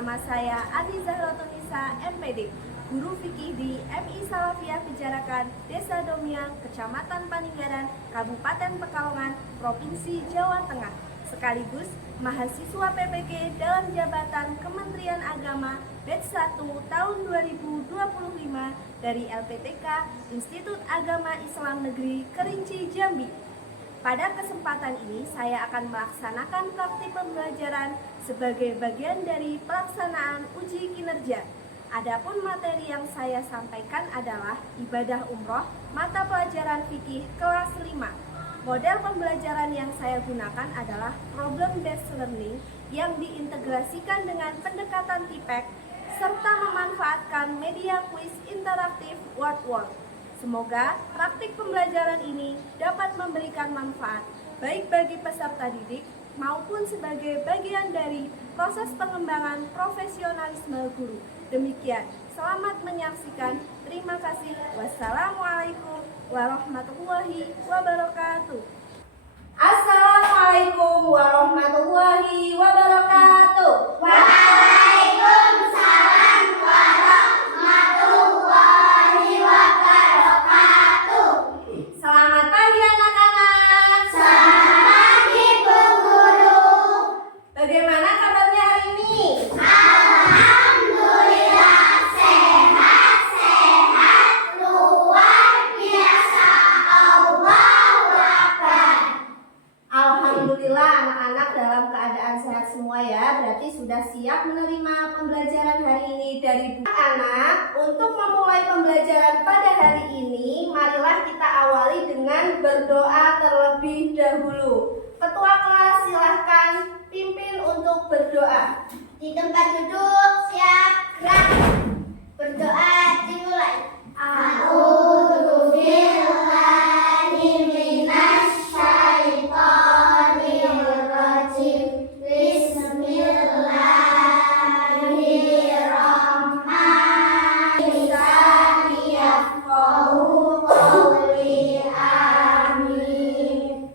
Nama saya Adi Zahrotunisa, MPD, Guru Fikih di MI Salafiyah Pijarakan, Desa Domiang, Kecamatan Paninggaran, Kabupaten Pekalongan, Provinsi Jawa Tengah, sekaligus mahasiswa PPG dalam jabatan Kementerian Agama Batch 1 tahun 2025 dari LPTK Institut Agama Islam Negeri Kerinci, Jambi. Pada kesempatan ini saya akan melaksanakan praktik pembelajaran sebagai bagian dari pelaksanaan uji kinerja. Adapun materi yang saya sampaikan adalah ibadah umroh mata pelajaran fikih kelas 5. Model pembelajaran yang saya gunakan adalah problem based learning yang diintegrasikan dengan pendekatan TIPEC serta memanfaatkan media kuis interaktif word wall. Semoga praktik pembelajaran ini dapat memberikan manfaat baik bagi peserta didik maupun sebagai bagian dari proses pengembangan profesionalisme guru. Demikian, selamat menyaksikan. Terima kasih. Wassalamualaikum warahmatullahi wabarakatuh. Assalamualaikum warahmatullahi wabarakatuh. Waalaikumsalam warahmatullahi wabarakatuh. Selamat pagi anak-anak. Selamat pagi Bu Guru. Bagaimana kabarnya hari ini? Alhamdulillah sehat-sehat luar biasa. Allahu Akbar. Alhamdulillah anak-anak dalam keadaan sehat semua ya. Berarti sudah siap menerima pembelajaran hari ini dari Bu. Anak, untuk memulai pembelajaran pada hari ini, marilah kita awali dengan berdoa terlebih dahulu. Ketua kelas silahkan pimpin untuk berdoa. Di tempat duduk siap gerak. Berdoa dimulai. A'udzu billahi minasy syaithanir rajim. Bismillahirrahmanirrahim. Amin.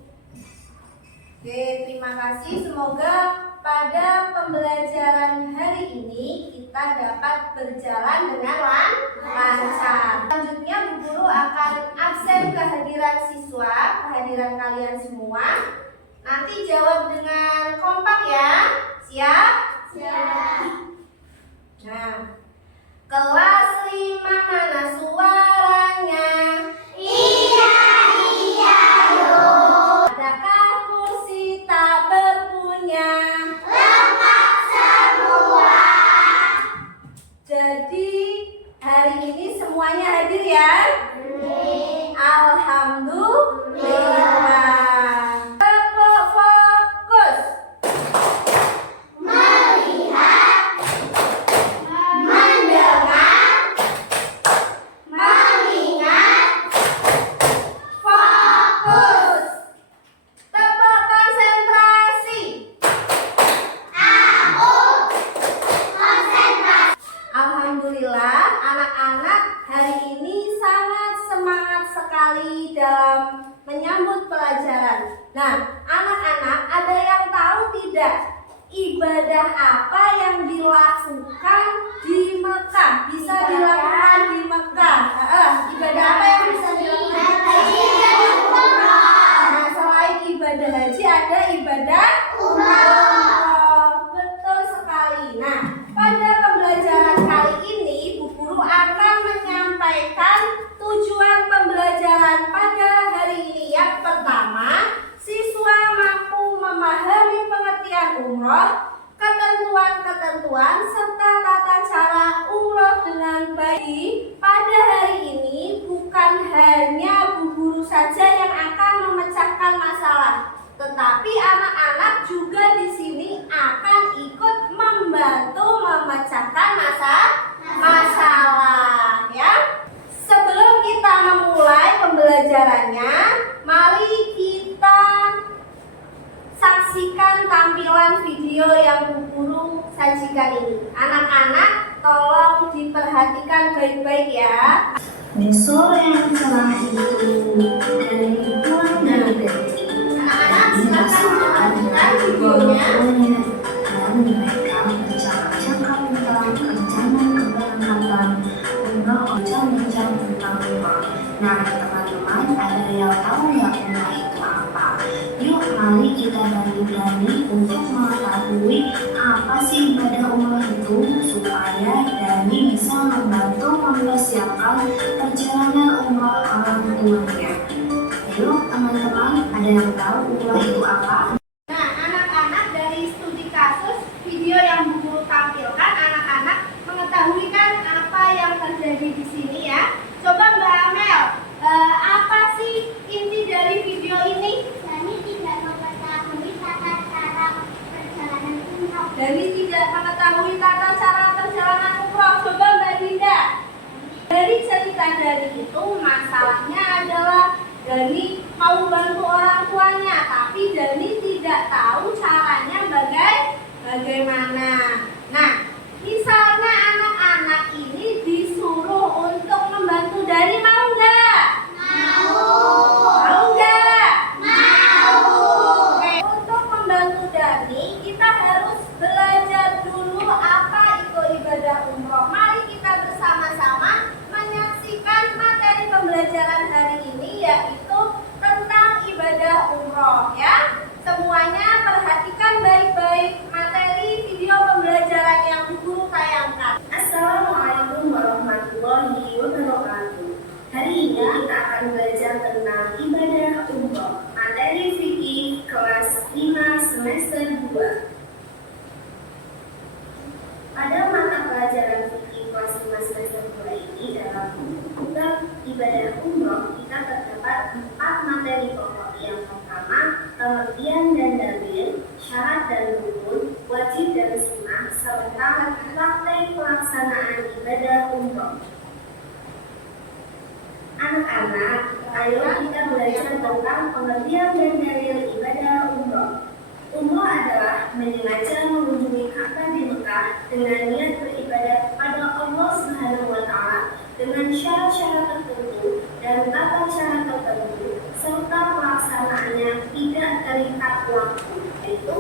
Oke, terima kasih. Semoga pada pembelajaran hari ini kita dapat berjalan dengan lancar. Selanjutnya Bu Guru akan absen kehadiran siswa, kehadiran kalian semua. Nanti jawab dengan kompak ya. Siap? Siap. Nah, kelas 5 mana suaranya? Iya, iya, yo. Adakah kursi tak berpunya? Lengkap semua. Jadi hari ini semuanya hadir ya? Alhamdulillah. Tepuk fokus. Melihat, mendengar, mengingat, Fokus. Tepuk konsentrasi. AU, konsentrasi. Alhamdulillah, anak-anak hari ini sangat semangat sekali dalam menyambut pelajaran. Nah, anak-anak ada yang tahu tidak ibadah apa yang dilakukan di Mekah? Bisa dilakukan di Mekah. Ibadah apa yang bisa dilakukan? Nah, selain ibadah haji ada ibadah umroh. Betul sekali. Nah, pada pembelajaran kali ini Bu Guru akan menyampaikan tujuan pembelajaran pada hari ini. Yang pertama, siswa mampu memahami pengertian umroh, ketentuan-ketentuan serta tata cara umroh dengan baik. Pada hari ini bukan hanya Bu Guru saja yang akan memecahkan masalah, tetapi anak-anak juga di sini akan ikut membantu memecahkan masalah ya. Sebelum kita memulai pembelajarannya, mari kita saksikan tampilan video yang Bu Guru sajikan ini. Anak-anak tolong diperhatikan baik-baik ya. Di sore yang cerah itu dari ribuan dari Anak-anak silakan memperhatikan videonya. dan mereka bercakap-cakap Ada yang tahu umroh itu apa? Nah, anak-anak, dari studi kasus video yang Bu Guru tampilkan, anak-anak mengetahui kan apa yang terjadi di sini ya. Coba Mbak Amel, apa sih inti dari video ini? Kami tidak mengetahui tata cara perjalanan umroh. Dari tidak mengetahui tata cara perjalanan umroh. Coba Mbak Dinda. Dari cerita dari itu, masalahnya adalah Dani mau bantu orang tuanya, tapi Dani tidak tahu caranya bagaimana. Nah, misalnya anak-anak ini disuruh untuk membantu Dani, mau nggak? Mau nggak? Oke, untuk membantu Dani, kita harus belajar dulu apa itu ibadah umroh. Mari kita bersama-sama menyaksikan materi pembelajaran hari ini, yaitu tentang ibadah umroh ya. Semuanya perhatikan baik-baik materi video pembelajaran yang Bu Guru tayangkan. Assalamualaikum warahmatullahi wabarakatuh. Hari ini kita akan belajar tentang ibadah umroh. Materi fikih kelas 5 semester 2. Pada mata pelajaran fikih kelas 5 semester 2 ini, dalam bab ibadah umroh kita terdapat 4 materi pokok. Yang pertama, pengertian dan dalil, syarat dan rukun, wajib dan sunnah, serta praktek pelaksanaan ibadah umroh. Anak-anak, ayo kita belajar tentang pengertian dan dalil ibadah umroh. Umroh adalah menyengaja mengunjungi Ka'bah di Mekah dengan niat beribadah kepada Allah Subhanahu wa Ta'ala dengan syarat-syarat tertentu dan tata cara tertentu, serta pelaksanaannya tidak terikat waktu, yaitu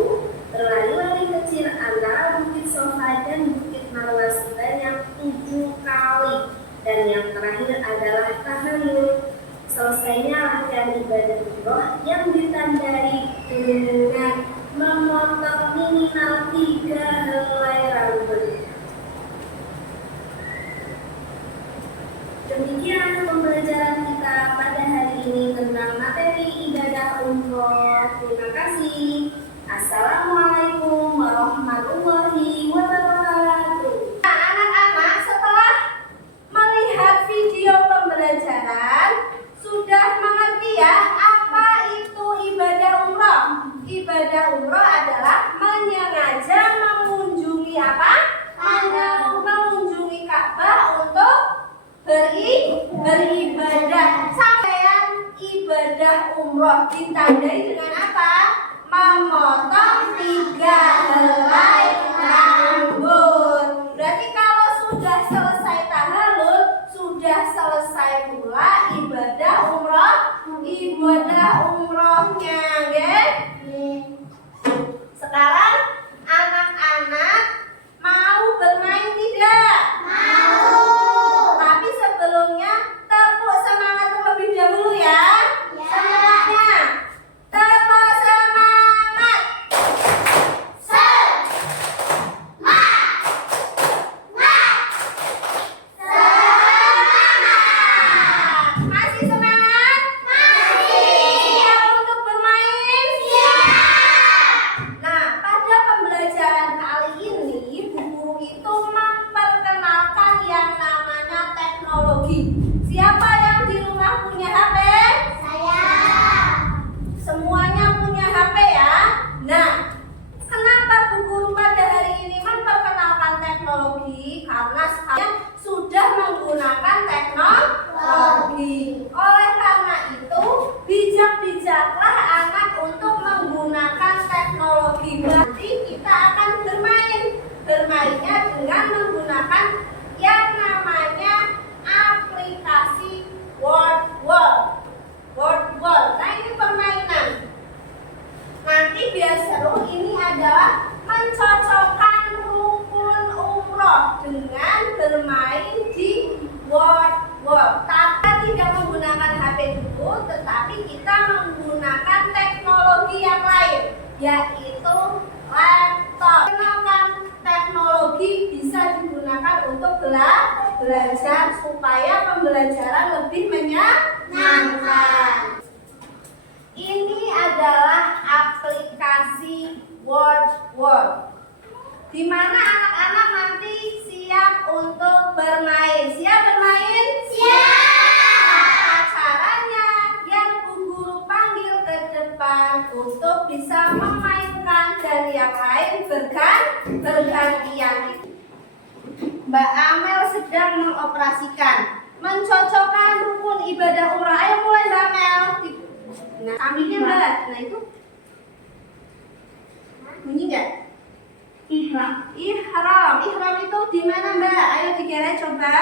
berlari-lari kecil antara Bukit Sofa dan Bukit Marwah sebanyak 7 kali, dan yang terakhir adalah tahallul. Selesainya rangkaian ibadah umroh yang ditandai dengan memotong minimal 3 helai rambut. Demikian pembelajaran kita pada hari ini tentang materi ibadah umroh. Terima kasih. Assalamualaikum warahmatullahi wabarakatuh. Nah, anak-anak, setelah melihat video pembelajaran, sudah mengerti ya apa itu ibadah umroh? Ibadah umroh adalah menyengaja mengunjungi apa? Mengunjungi Ka'bah untuk beribadah. Sampean ibadah umroh ditandai dengan apa? Memotong 3 helai rambut. Berarti kalau sudah selesai tahallul, sudah selesai pula ibadah umrohnya, ya. Sekarang anak-anak mau bermain tidak? Mau. Tapi sebelumnya tepuk semangat terlebih dahulu ya. Semuanya tepuk semangat. Masih semangat? Siap untuk bermain? Nah, pada pembelajaran kali ini, Bu Guru itu memperkenalkan yang namanya teknologi. Siapa yang di rumah punya HP? Saya. Semuanya punya HP ya? Nah, kenapa Bu Guru pada hari ini memperkenalkan teknologi? Karena sekarang sudah menggunakan teknologi. Oleh karena itu, bijak-bijaklah anak untuk menggunakan teknologi. Nanti kita akan bermainnya dengan menggunakan yang namanya aplikasi Word. Nah, ini permainan. Nanti biar seru, ini adalah mencocokkan rukun umroh dengan bermain di Word. Kita tidak menggunakan HP dulu, tetapi kita menggunakan teknologi yang lain, yaitu laptop. Kenalkan, teknologi bisa digunakan untuk belajar supaya pembelajaran lebih menyenangkan. Ini adalah aplikasi Word, di mana anak-anak nanti siap untuk bermain. Siap bermain? Siap! Caranya yang Bu Guru panggil ke depan untuk bisa memainkan dan yang lain bergantian. Mbak Amel sedang mengoperasikan, mencocokkan rukun ibadah umrah. Ayo mulai Mbak Amel. Nah, ambilnya Mbak. Nah itu bunyi nggak? Ihram. Ihram itu di mana Mbak? Ayo dikira coba.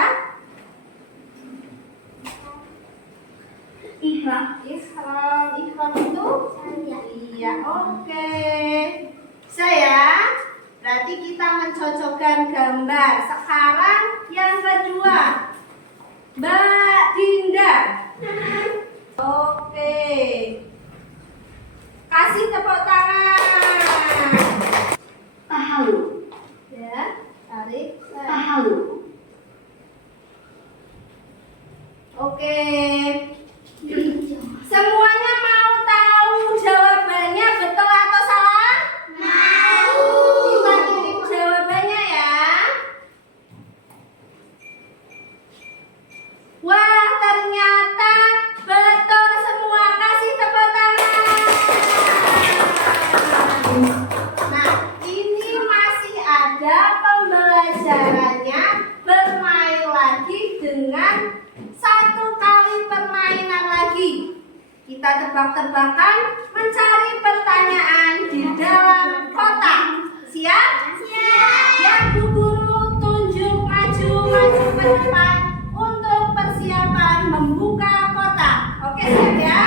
Ihram. Ihram itu? Iya, oke. Saya berarti kita mencocokkan gambar. Sekarang yang kedua, Mbak Dinda. Oke. Kasih tepuk tangan. Tahalu. Ya, tarik. Tahalu. Oke. Semuanya mau tahu jawabannya betul atau salah? Mau. Kita kirim jawabannya ya. Wah, ternyata betul semua. Kasih tepuk tangan. Nah, ini masih ada pembelajarannya. Bermain lagi dengan satu kali permainan lagi. Kita tebak-tebakan mencari pertanyaan di dalam kotak. Siap? Siap. Yang Bu Guru tunjuk maju ke depan untuk persiapan membuka kotak. Oke, siap ya?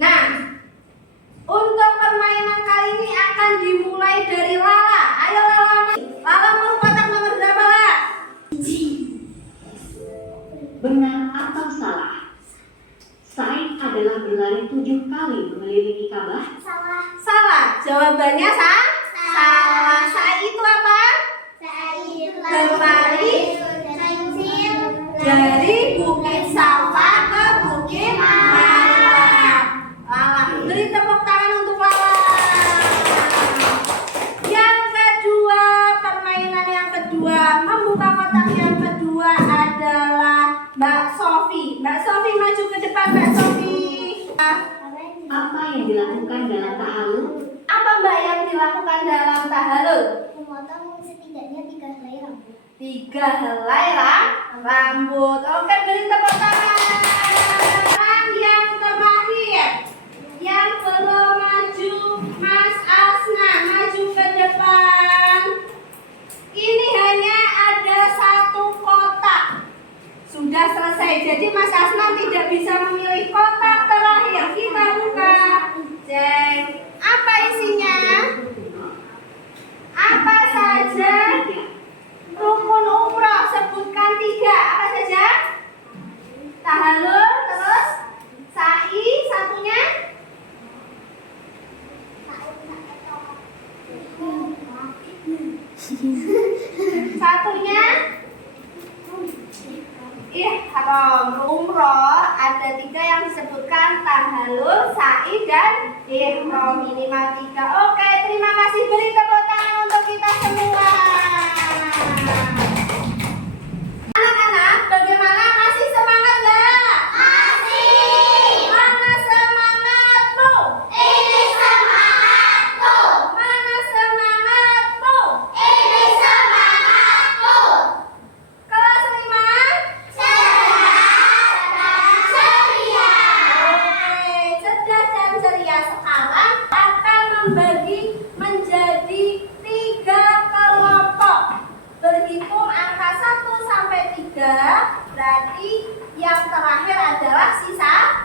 Nah, untuk permainan kali ini akan dimulai dari Lala. Ayo Lala. Lala mau kotak nomor berapa, La? Benar atau salah? Sa'i adalah berlari 7 kali mengelilingi Ka'bah. Salah. Jawabannya salah. Sa'i itu apa? Berlari dari Bukit Safa ke Bukit Marwah. Lala, beri tepuk tangan untuk Lala. Yang kedua, permainan yang kedua, membuka kotak yang kedua adalah Mbak Sofi. Mbak Sofi maju ke depan, Mbak Sofi. Apa yang dilakukan dalam tahallul? Apa Mbak yang dilakukan dalam tahallul? Memotong setidaknya 3 helai rambut. 3 helai rambut. Oke, beri tepuk tangan. Yang terakhir, yang belum maju, Mas Asna, maju ke depan. Ini hanya ada 1 kotak. Sudah selesai. Jadi Mas Asna tidak bisa memilih kotak terakhir. Kita buka. Jeng. Apa isinya? Apa saja? Rukun umroh, sebutkan 3. Apa saja? Tahallul, terus sa'i, satunya? Satunya? Ihram. Umroh ada 3 yang disebutkan: tahallul, sa'i, dan ihram. Minimal 3. Oke, terima kasih. Beri tepuk tangan untuk kita semua. Anak-anak, bagaimana? Masih semangat nggak? Masih. Mana semangatmu? Ini semangatku. Mana semangatmu? Ini semangatku. Kelas 5? Cerdas dan ceria. Oke, cerdas dan ceria. Sekarang akan membagi menjadi 3 kelompok. Berhitung angka 1 sampai 3, berarti yang terakhir adalah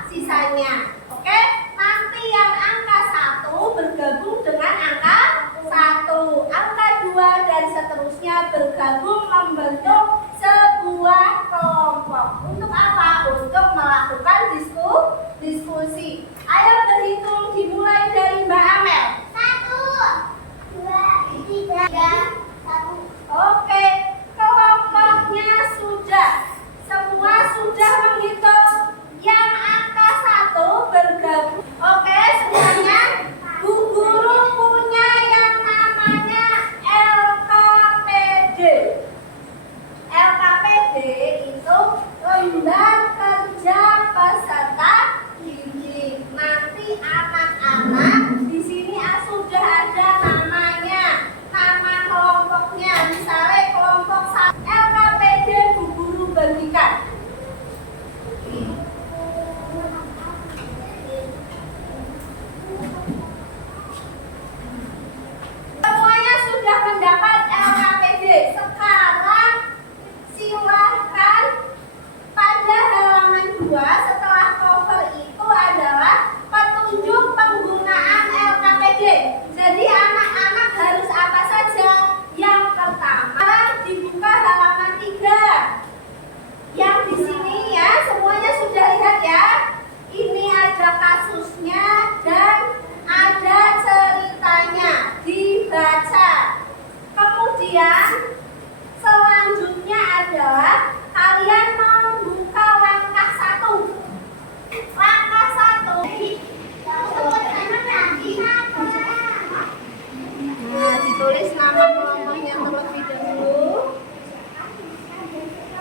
sisanya. Oke, nanti yang angka 1 bergabung dengan angka 1, angka 2 dan seterusnya bergabung membentuk sebuah kelompok. Untuk apa? Untuk melakukan diskusi. Ayo berhitung, dimulai dari Mbak Amel. 1, 2, 3, 1. Oke, kelompoknya sudah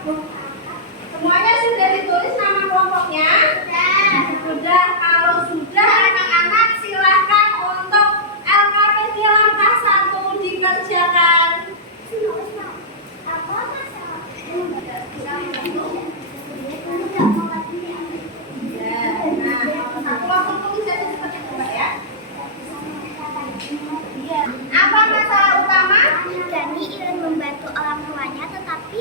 Semuanya sudah ditulis nama kelompoknya? Sudah. Kalau sudah, anak-anak silakan untuk LKPD langkah 1 dikerjakan. Satu waktu tulisnya seperti itu, Mbak ya. Apa masalah utama? Dani ingin membantu orang tuanya, tetapi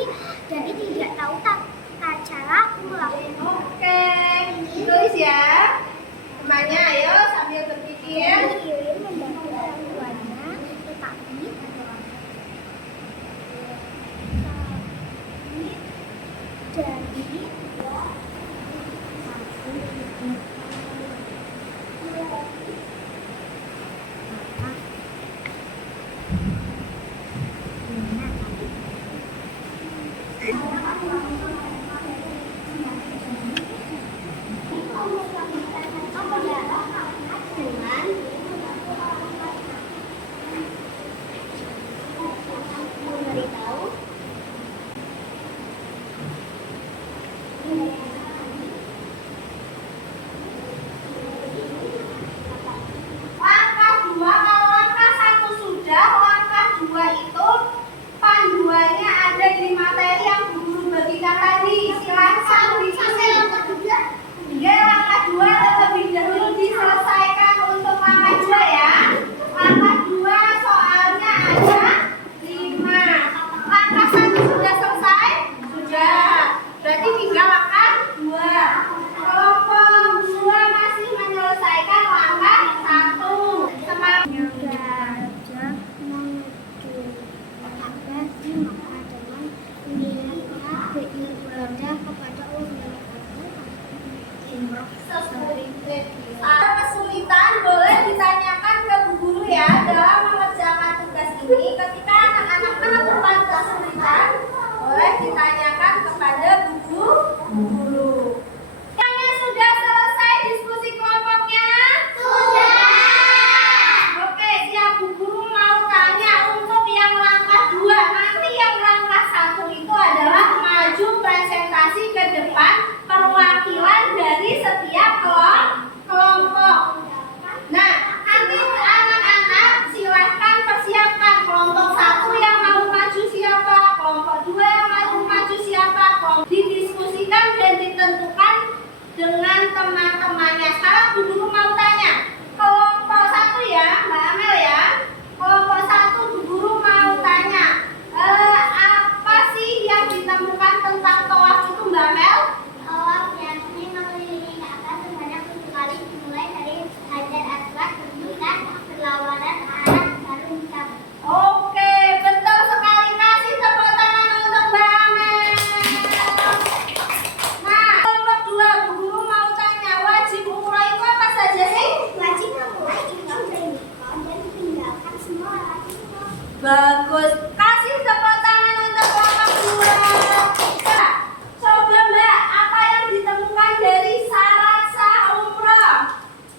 Dani tidak tahu tata cara pulang. Oke, tulis ya. Temannya, ayo sambil berpikir. Dani ingin membantu orang tuanya, tetapi Dani memberitahu Langkah 2, kalau langkah 1 sudah, langkah 2 itu panduannya ada di materi yang guru bagikan tadi. Silakan diskusi. Ya, langkah 2 terlebih dahulu diselesaikan untuk langkah 2 ya. Langkah 2 soalnya ada 5. Langkah 1 sudah selesai? Sudah. Berarti tinggal langkah 2. Kelompok 2 masih menyelesaikan langkah 1. Semangat. belajar menuju ada di maka dengan miliknya beribadah kepada Allah. Kesulitan boleh ditanyakan ke bu guru ya dalam mengerjakan tugas ini. Ketika anak-anak menemukan kesulitan, boleh ditanyakan kepada bu guru. Yang sudah selesai diskusi kelompoknya? Sudah. Oke, siap bu guru mau tanya untuk yang langkah 2. Nanti yang langkah 1 itu adalah maju presentasi ke depan perwakilan dari setiap kelompok. Nah, nanti anak-anak silahkan persiapkan kelompok 1 yang mau maju siapa, kelompok 2 yang mau maju siapa, didiskusikan dan ditentukan dengan teman-temannya. Sekarang bu guru mau tanya, kelompok 1 ya, Mbak Amel ya. Kelompok 1 bu guru mau tanya, apa sih yang ditemukan tentang tawaf itu, Mbak Amel? Tawaf yakni mengelilingi Ka'bah sebanyak 7 kali dimulai dari Hajar Aswad berbulan berlawanan arah baru mencapai. Oke, betul sekali. Kasih tepuk tangan untuk Mbak Amel. Nah, kelompok 2 bu guru mau tanya, wajib umroh itu apa saja sih? Wajib memulai ihram dari Mikot dan meninggalkan semua alat ihram. Bagus. Kasih tepuk tangan untuk kelompok 2. Nah, coba Mbak, apa yang ditemukan dari syarat sah umroh?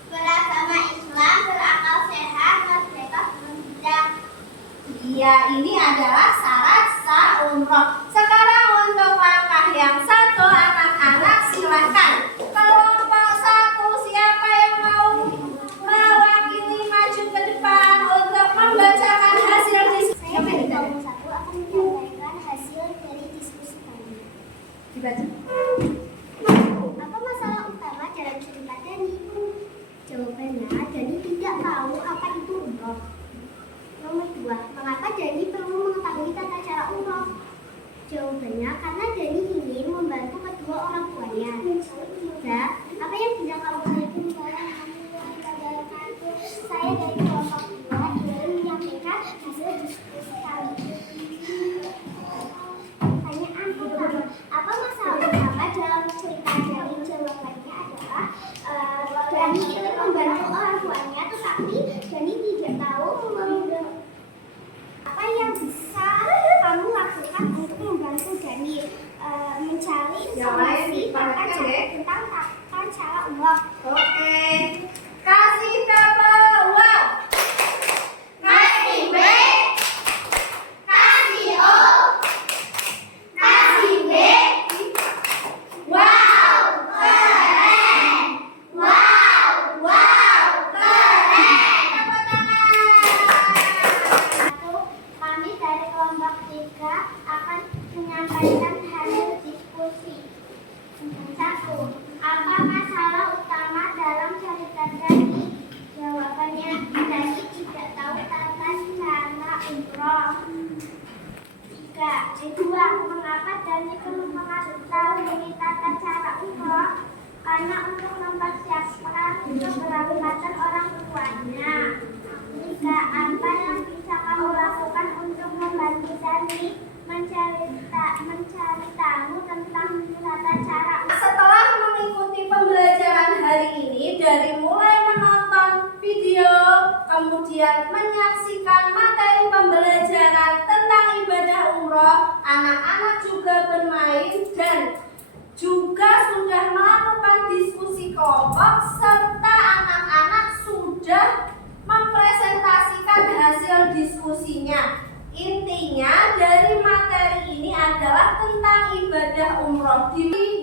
Beragama Islam, berakal sehat, merdeka sebelum hijrah. Iya, ini adalah syarat sah umroh. Sekarang untuk langkah yang 1, anak-anak silakan. Kelompok 1, siapa yang mau mewakili maju ke depan untuk membacakan hasil diskusi? Saya dari kelompok 1 akan menyampaikan hasil dari diskusi kami. Dibaca. Apa masalah utama dalam cerita Dani? Jawabannya, Dani tidak tahu apa itu umroh. Nomor 2, mengapa Dani perlu mengetahui tata cara umroh? Jawabannya, karena Dani ingin membantu kedua orang tuanya. 3, apa yang bisa kamu lakukan? Saya dari kelompok 2 ingin menyampaikan hasil diskusi kami. Pertanyaan pertama, apa masalah utama dalam anak-anak untuk mempersiapkan keberangkatan orang tuanya. 3. Apa yang bisa kamu lakukan untuk membantu Dani mencari tahu tentang tata cara? Setelah mengikuti pembelajaran hari ini, dari mulai menonton video, kemudian menyaksikan materi pembelajaran tentang ibadah umroh, anak-anak juga bermain dan juga sudah melakukan diskusi kelompok serta anak-anak sudah mempresentasikan hasil diskusinya. Intinya dari materi ini adalah tentang ibadah umroh.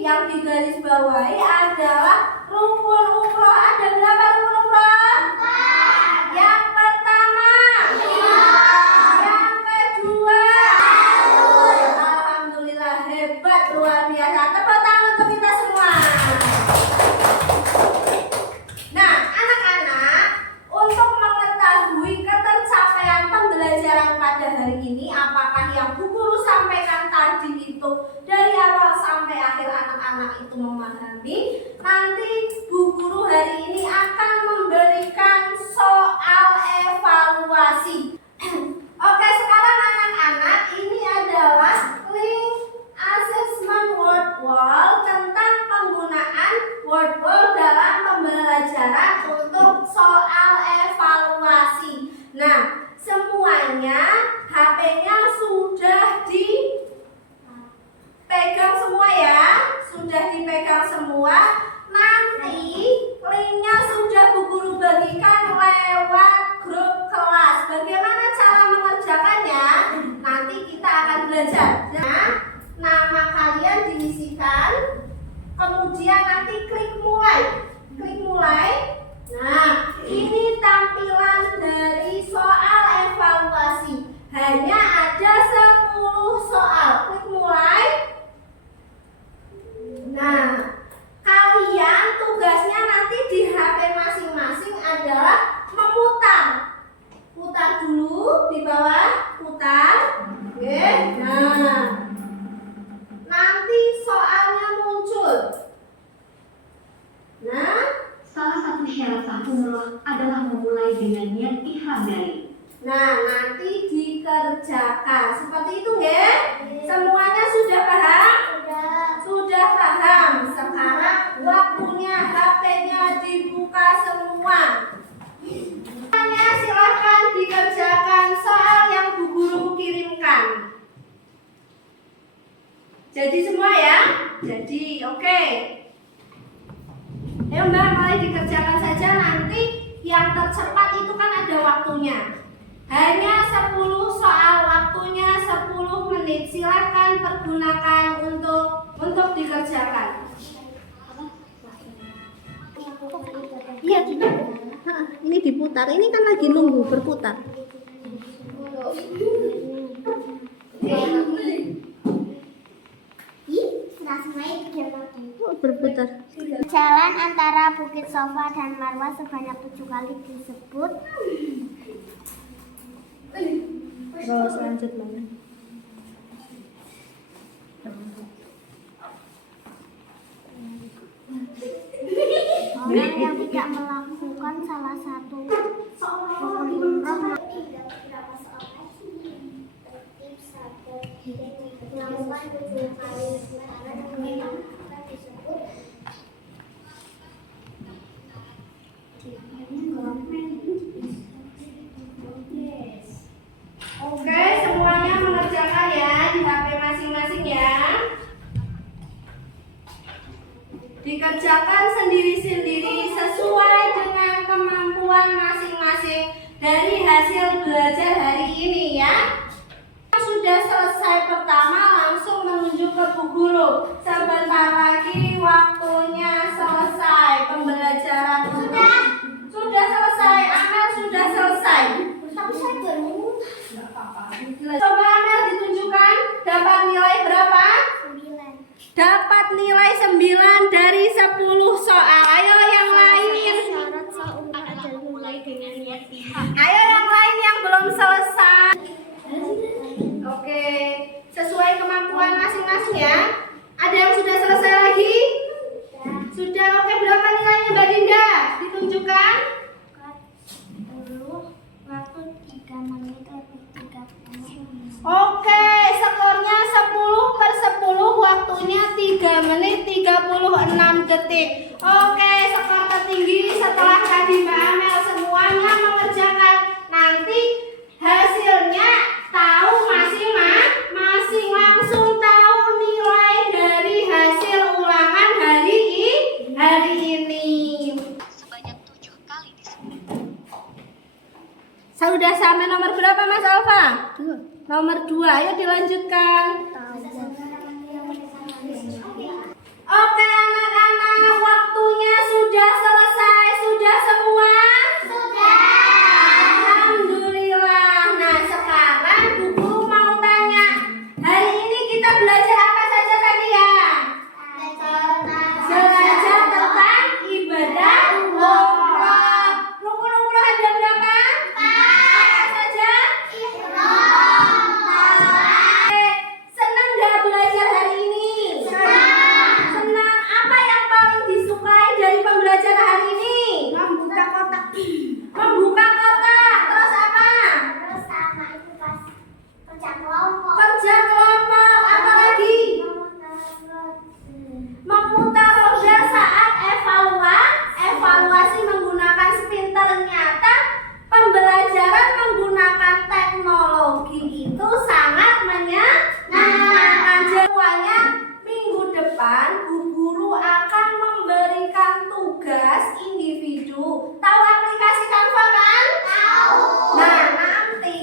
Yang digarisbawahi adalah rukun umroh. Ada berapa rukun umroh? 4. Yang pertama. 2. Yang kedua. 1. Alhamdulillah, hebat, luar biasa. Tepuk tangan untuk kita semua. Nah, anak-anak, untuk mengetahui ketercapaian pembelajaran pada hari ini, apakah yang Bu Guru sampaikan tadi itu dari awal sampai akhir anak-anak itu memahami, nanti Bu Guru hari ini akan memberikan soal evaluasi. Oke, sekarang anak-anak, ini adalah link assessment word wall tentang penggunaan word wall dalam pembelajaran untuk soal evaluasi. Nah, semuanya HP-nya sudah dipegang semua ya? Sudah dipegang semua. Nanti linknya sudah Bu Guru bagikan lewat grup kelas. Bagaimana cara mengerjakannya? Nanti kita akan belajar. Nah, nama kalian diisikan, kemudian nanti klik mulai. Klik mulai. Nah, ini tampilan dari soal evaluasi. Hanya ada 10 soal. Klik mulai. Nah, kalian tugasnya nanti di HP masing-masing adalah memutar. Putar dulu di bawah, putar. Oke. Nah, nanti soalnya muncul. Nah, Salah satu syarat sah umroh adalah memulai dengan niat ihram dari. nah, nanti dikerjakan. Seperti itu ya? Semuanya sudah paham? Sudah paham. Sekarang waktunya HP-nya dibuka semua. Semuanya silahkan dikerjakan soal yang Bu Guru kirimkan. Jadi semua ya? Jadi oke. Ayo Mbak, mulai dikerjakan saja. Nanti yang tercepat itu kan ada waktunya. Hanya 10 soal, waktunya 10 menit. Silakan pergunakan untuk dikerjakan. Iya, ini diputar. Ini kan lagi nunggu berputar. Berputar. Jalan antara Bukit Sofa dan Marwah sebanyak 7 kali disebut. Terus lanjut mana? Orang yang tidak melakukan salah satu rukun umroh melakukan 7 kali disebut. Oke, semuanya mengerjakan ya di HP masing-masing ya. Dikerjakan sendiri-sendiri sesuai dengan kemampuan masing-masing dari hasil belajar hari ini ya. Sudah selesai pertama, langsung menuju ke Bu Guru. Sebentar lagi waktunya selesai pembelajaran. Sudah selesai, Amel sudah selesai. Tapi saya baru Coba Amel ditunjukkan dapat nilai berapa? 9. Dapat nilai 9 dari 10 soal. Ayo yang lain. Syarat sah umroh adalah mulai dengan niat ihram. Ayo yang lain yang belum selesai. Oke, sesuai kemampuan masing-masing ya. Ada yang sudah selesai lagi? Sudah, oke. 3 menit 36 detik. Oke, skor tertinggi setelah tadi Mbak Amel semuanya mengerjakan. Nanti hasilnya tahu masing-masing langsung tahu nilai dari hasil ulangan hari ini. Sebanyak 7 kali disebut. Sudah sampai nomor berapa Mas Alfa? Nomor 2, ayo dilanjutkan. Oke anak-anak, waktunya sudah selesai. Sudah semua? Sudah. Alhamdulillah. Nah sekarang Bu Guru mau tanya, hari ini kita belajar apa saja tadi ya? Belajar tentang ibadah umroh. Rukun umroh ada berapa? Apa saja? Senang nggak belajar hari ini? Senang. Apa yang paling disukai dari pembelajaran hari ini? Membuka kotak. Membuka kotak. Terus apa? Terus sama itu pas kerja kelompok. Kerja kelompok. Apa lagi? Memutar roda saat evaluasi menggunakan spin. Ternyata pembelajaran menggunakan teknologi itu sangat menyenangkan. Semuanya minggu depan Bu Guru akan memberikan tugas individu. Tahu aplikasi Canva kan? Tahu. Nah, nanti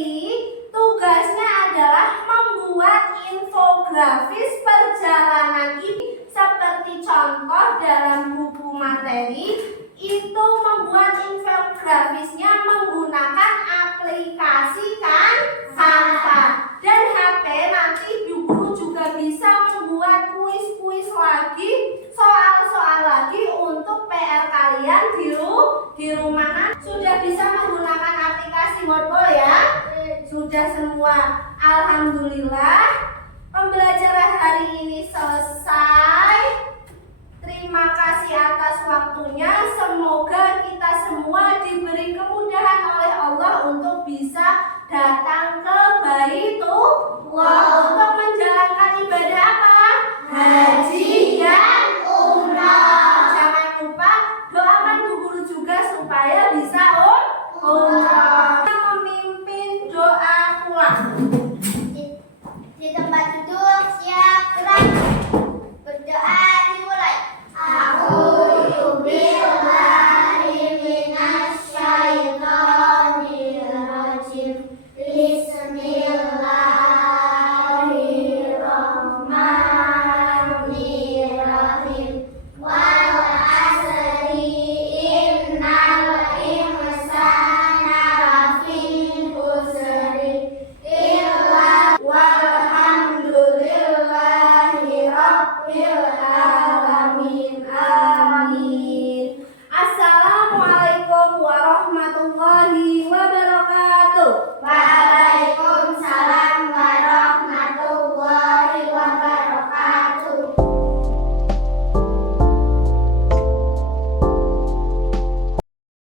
tugasnya adalah membuat infografis perjalanan ini. Seperti contoh dalam buku materi, itu membuat infografisnya menggunakan aplikasi Canva. Dan HP nanti Bu Guru juga bisa membuat kuis-kuis lagi, soal-soal lagi untuk PR kalian di rumah. Sudah bisa menggunakan aplikasi Wordwall ya? Sudah semua. Alhamdulillah, pembelajaran hari ini selesai. Terima kasih atas waktunya. Semoga kita semua diberi kemudahan oleh Allah untuk bisa datang ke Baitullah.